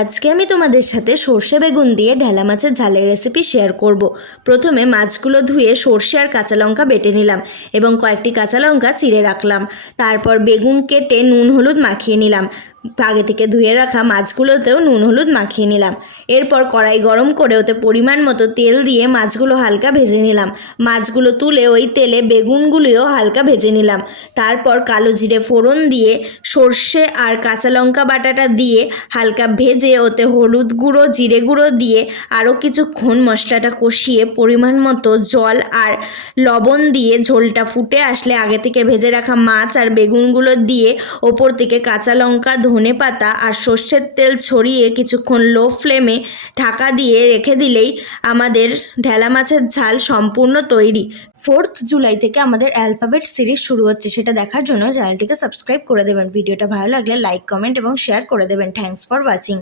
আজকে আমি তোমাদের সাথে সর্ষে বেগুন দিয়ে ঢেলা মাছের ঝালের রেসিপি শেয়ার করব। প্রথমে মাছগুলো ধুয়ে সর্ষে আর কাঁচা লঙ্কা বেটে নিলাম এবং কয়েকটি কাঁচা লঙ্কা চিড়ে রাখলাম। তারপর বেগুন কেটে নুন হলুদ মাখিয়ে নিলাম। আগে থেকে ধুয়ে রাখা মাছগুলোতেও নুন হলুদ মাখিয়ে নিলাম। এরপর কড়াই গরম করে ওতে পরিমাণ মতো তেল দিয়ে মাছগুলো হালকা ভেজে নিলাম। মাছগুলো তুলে ওই তেলে বেগুনগুলিও হালকা ভেজে নিলাম। তারপর কালো জিরে ফোড়ন দিয়ে সর্ষে আর কাঁচা লঙ্কা বাটাটা দিয়ে হালকা ভেজে ওতে হলুদ গুঁড়ো জিরে গুঁড়ো দিয়ে আরও কিছুক্ষণ মশলাটা কষিয়ে পরিমাণ মতো জল আর লবণ দিয়ে ঝোলটা ফুটে আসলে আগে থেকে ভেজে রাখা মাছ আর বেগুনগুলো দিয়ে ওপর থেকে কাঁচা লঙ্কা ধনে পাতা আর সর্ষের তেল ছড়িয়ে কিছুক্ষণ লো ফ্লেমে ঢাকা দিয়ে রেখে দিলেই আমাদের ঢেলা মাছের ঝাল সম্পূর্ণ তৈরি। 4 জুলাই থেকে আমাদের অ্যালফাবেট সিরিজ শুরু হচ্ছে, সেটা দেখার জন্য চ্যানেলটিকে সাবস্ক্রাইব করে দেবেন। ভিডিওটা ভালো লাগলে লাইক কমেন্ট এবং শেয়ার করে দেবেন। Thanks for watching.